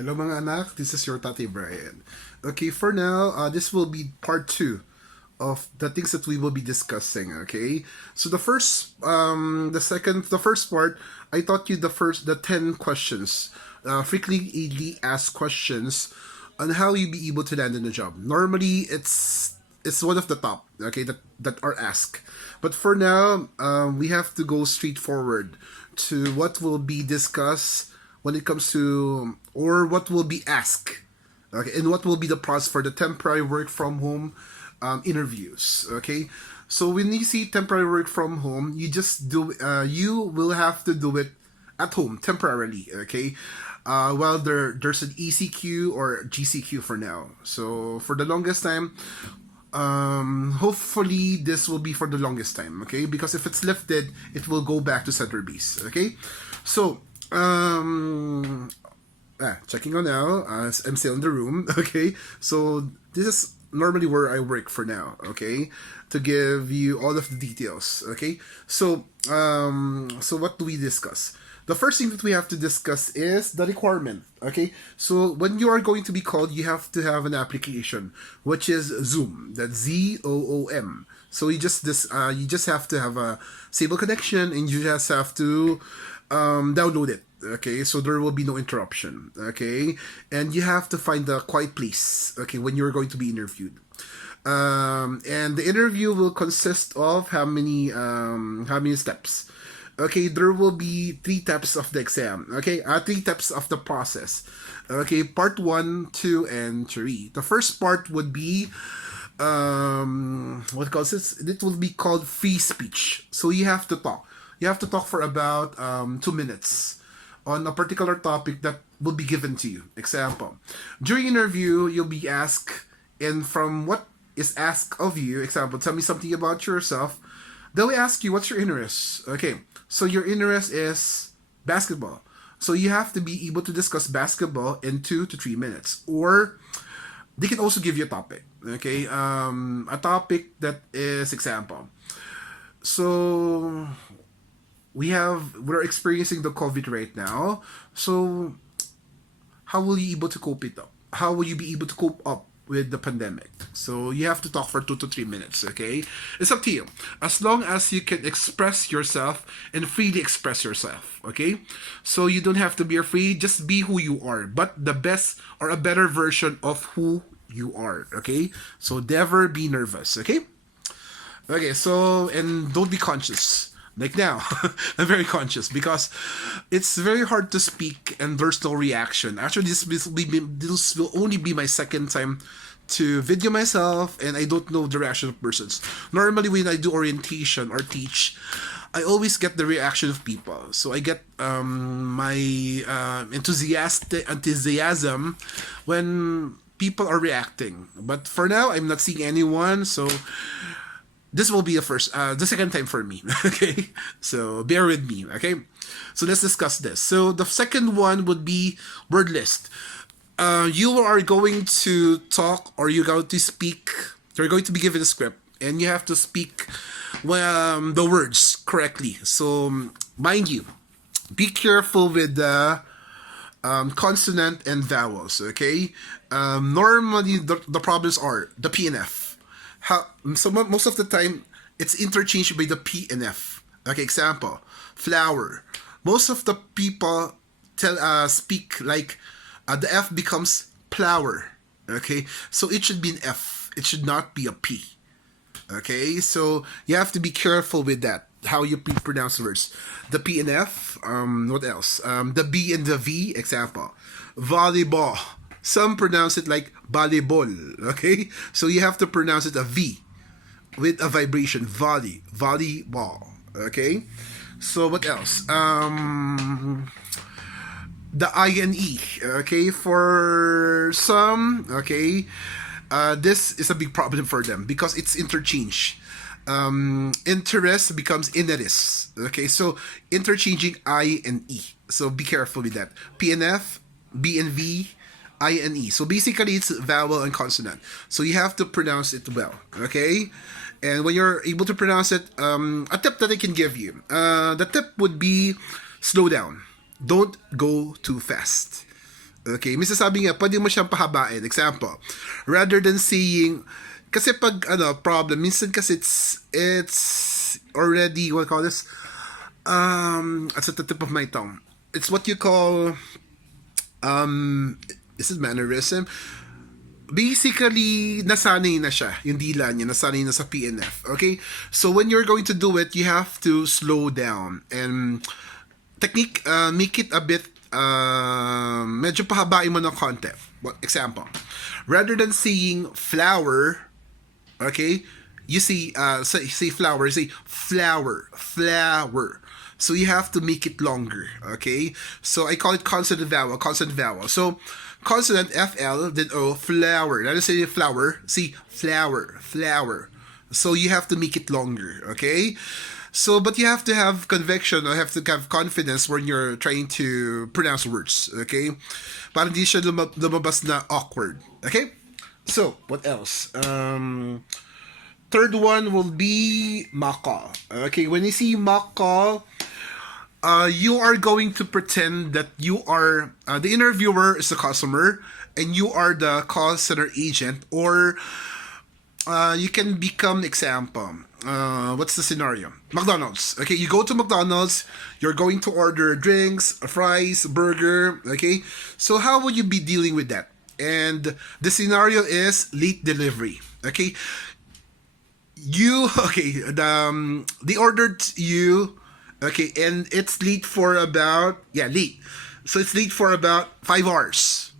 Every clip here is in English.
Hello mga anak, this is your Tati Brian. Okay, for now, this will be part 2 of the things that we will be discussing. Okay, so the first part, I taught you the 10 questions, frequently asked questions on how you be able to land in a job. Normally, it's one of the top, okay, that are asked. But for now, we have to go straight forward to what will be discussed when it comes to, or what will be asked, okay, and what will be the process for the temporary work from home interviews. Okay, so when you see temporary work from home, you will have to do it at home temporarily. Okay, while there's an ECQ or GCQ for now. So for the longest time, hopefully this will be for the longest time, okay, because if it's lifted it will go back to center base. Okay, so checking on now, I'm still in the room. Okay, so this is normally where I work for now. Okay, to give you all of the details. Okay, so what do we discuss? The first thing that we have to discuss is the requirement. Okay, so when you are going to be called, you have to have an application, which is Zoom. That's ZOOM. So you just have to have a stable connection, and you just have to download it. Okay, so there will be no interruption. Okay, and you have to find a quiet place. Okay, when you're going to be interviewed. And the interview will consist of how many steps? Okay, there will be 3 steps of the exam. Okay, 3 steps of the process. Okay, part 1, 2, and 3. The first part would be what calls this? It will be called free speech. So you have to talk. You have to talk for about 2 minutes on a particular topic that will be given to you. Example, during interview, you'll be asked, and from what is asked of you, example, tell me something about yourself. Then we ask you, what's your interest? Okay, so your interest is basketball. So you have to be able to discuss basketball in 2 to 3 minutes. Or they can also give you a topic. Okay, a topic that is example. So we're experiencing the COVID right now. So how will you able to cope it up? How will you be able to cope up with the pandemic? So you have to talk for 2 to 3 minutes. Okay, it's up to you. As long as you can express yourself and freely express yourself. Okay, so you don't have to be afraid. Just be who you are, but the best or a better version of who you are. Okay, so never be nervous. Okay. Okay, so and don't be conscious. Like now, I'm very conscious because it's very hard to speak and there's no reaction. Actually, this will only be my second time to video myself, and I don't know the reaction of persons. Normally, when I do orientation or teach, I always get the reaction of people. So I get my enthusiasm when people are reacting. But for now, I'm not seeing anyone. So this will be the second time for me. Okay, so bear with me. Okay, so let's discuss this. So the second one would be word list. You are going to talk, or you're going to speak. You're going to be given a script, and you have to speak the words correctly. So mind you, be careful with the consonant and vowels. Okay, normally the problems are the P and F. Most of the time it's interchanged by the P and F. Okay, example, flower. Most of the people speak like the F becomes plower. Okay, so it should be an F. It should not be a P. Okay, so you have to be careful with that. How you pronounce words. The P and F. What else? The B and the V. Example, volleyball. Some pronounce it like volleyball. Okay, so you have to pronounce it a V with a vibration. Volleyball. Okay, so what else? The I and E. Okay, for some. Okay, this is a big problem for them because it's interchange. Interest becomes ineris. Okay, so interchanging I and E. So be careful with that. P and F, B and V, I and E. So basically, it's vowel and consonant. So you have to pronounce it well. Okay, and when you're able to pronounce it, a tip that I can give you, the tip would be slow down. Don't go too fast. Okay, may sasabi nga, pwede mo siyang pahabain. Example, rather than saying, kasi pag problem, minsan kasi it's already, what call this, it's at the tip of my tongue. It's what you call, is it mannerism? Basically, nasanay na siya. Yung dila niya, nasanay na sa PNF. Okay? So, when you're going to do it, you have to slow down. And, technique, make it a bit, medyo pahabain mo ng konti. Example, rather than saying flower, okay, you say flower, you say flower, flower. So you have to make it longer, okay? So I call it consonant vowel, consonant vowel. So consonant FL, then O, flower. Let us say flower, see flower, flower. So you have to make it longer, okay? So, but you have to have conviction or have to have confidence when you're trying to pronounce words, okay? Para hindi siya lumabas na awkward, okay? So, what else? Third one will be Makah. Okay, when you see Makah, you are going to pretend that you are the interviewer is the customer and you are the call center agent, or you can become example. What's the scenario? McDonald's. Okay, you go to McDonald's. You're going to order drinks, fries, burger. Okay, so how would you be dealing with that? And the scenario is late delivery. Okay, they ordered you. Okay, and it's late for about late. So it's late for about 5 hours.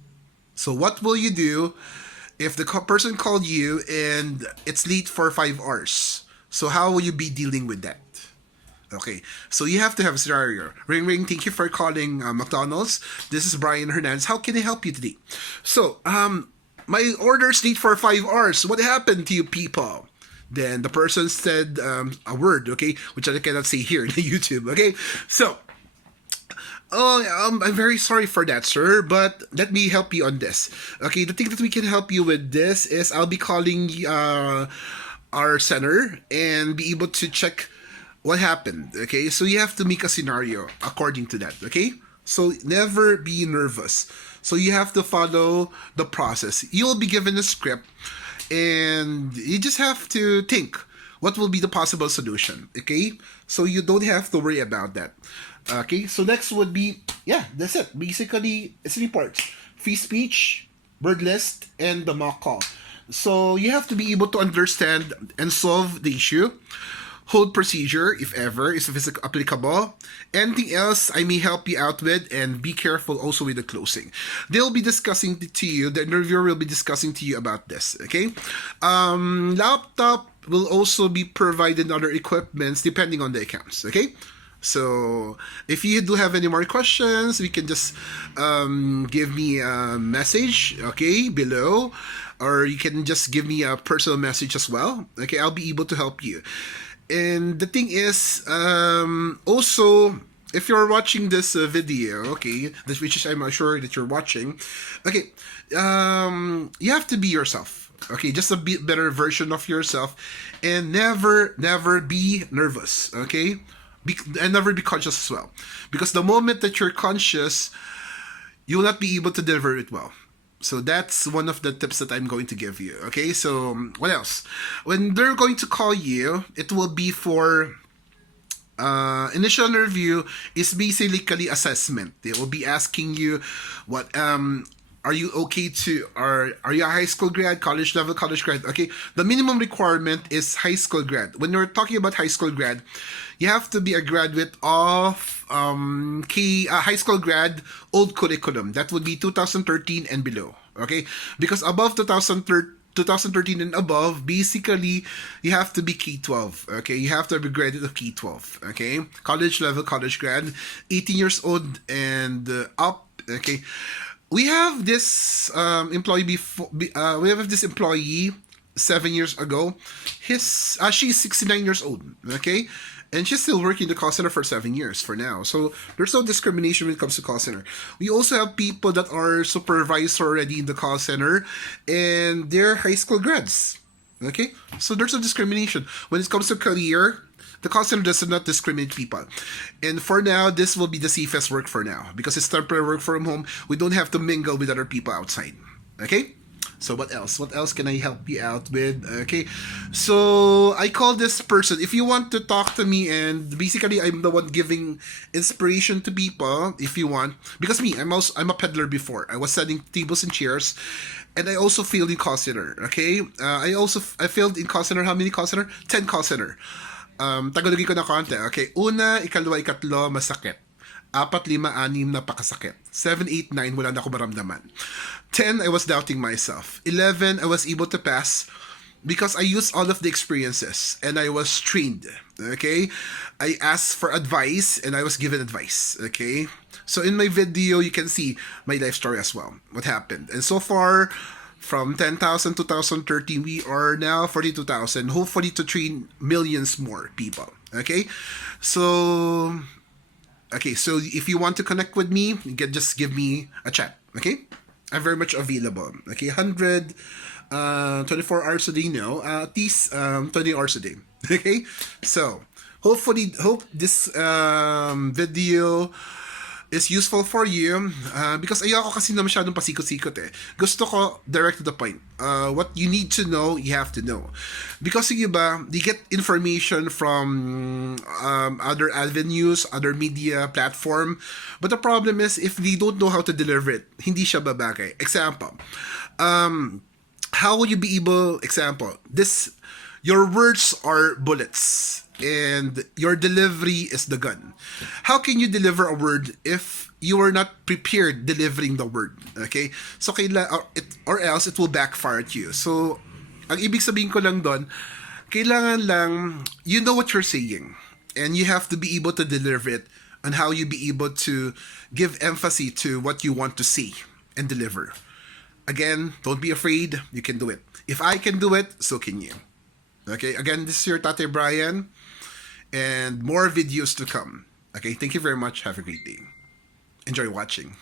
So what will you do if the person called you and it's late for 5 hours? So how will you be dealing with that? Okay, so you have to have a scenario. Ring ring. Thank you for calling McDonald's. This is Brian Hernandez. How can I help you today? So my order's late for 5 hours. What happened to you people? Then the person said a word, okay, which I cannot say here in YouTube, okay? So, I'm very sorry for that, sir, but let me help you on this. Okay, the thing that we can help you with this is I'll be calling our center and be able to check what happened, okay? So you have to make a scenario according to that, okay? So never be nervous. So you have to follow the process. You'll be given a script and you just have to think what will be the possible solution, okay? So you don't have to worry about that. Okay, so next would be, that's it. Basically, it's 3 parts: free speech, word list, and the mock call. So you have to be able to understand and solve the issue. Hold procedure, if ever, if it's applicable. Anything else I may help you out with, and be careful also with the closing. They'll be discussing to you, the interviewer will be discussing to you about this, okay? Laptop will also be provided other equipments depending on the accounts, okay? So if you do have any more questions, we can just give me a message, okay, below, or you can just give me a personal message as well, okay? I'll be able to help you. And the thing is, also, if you're watching this video, okay, which is I'm sure that you're watching, okay, you have to be yourself, okay, just a bit better version of yourself, and never be nervous, okay, and never be conscious as well, because the moment that you're conscious, you will not be able to deliver it well. So that's one of the tips that I'm going to give you. Okay, so what else? When they're going to call you, it will be for initial interview is basically assessment. They will be asking you what are you okay to, are you a high school grad, college level, college grad? Okay, the minimum requirement is high school grad. When you're talking about high school grad, you have to be a graduate of high school grad old curriculum. That would be 2013 and below. Okay, because above 2013 and above, basically you have to be K-12. Okay, you have to be graduate of K-12. Okay, college level, college grad, 18 years old and up. Okay, we have this employee before. We have this employee 7 years ago. She's 69 years old. Okay, and she's still working the call center for 7 years for now. So there's no discrimination when it comes to call center. We also have people that are supervised already in the call center, and they're high school grads. Okay, so there's no discrimination when it comes to career. The call center does not discriminate people. And for now, this will be the safest work for now because it's temporary work from home. We don't have to mingle with other people outside. Okay? So what else? What else can I help you out with? Okay, so I call this person. If you want to talk to me, and basically I'm the one giving inspiration to people. If you want, because I'm a peddler before. I was selling tables and chairs, and I also failed in call center. Okay, I failed in call center. How many call center? 10 call center. Tagalogin ko na konti. Okay, una, ikalawa, ikatlo, masakit. 4, 5, 6, napakasakit. 7, 8, 9, wala na ako maramdaman. 10, I was doubting myself. 11, I was able to pass because I used all of the experiences and I was trained. Okay? I asked for advice and I was given advice. Okay? So in my video, you can see my life story as well. What happened. And so far, from 10,000 2013, we are now 42,000. Hopefully to train millions more people. Okay? So if you want to connect with me, you can just give me a chat. Okay? I'm very much available. Okay, 24 hours a day now. At least 20 hours a day. Okay? So, hope this video is useful for you because ayoko kasi na masyadong pasikot-sikot eh. Gusto ko direct to the point. What you need to know, you have to know. Because yung iba, they get information from other avenues, other media platform. But the problem is, if they don't know how to deliver it, hindi siya babagay. Example, how will you be able, your words are bullets and your delivery is the gun. How can you deliver a word if you are not prepared delivering the word? Okay? So, or else it will backfire at you. So, ang ibig sabihin ko lang doon, kailangan lang, you know what you're saying. And you have to be able to deliver it on how you be able to give emphasis to what you want to say and deliver. Again, don't be afraid. You can do it. If I can do it, so can you. Okay? Again, this is your Tate Brian. And more videos to come. Okay, thank you very much. Have a great day. Enjoy watching.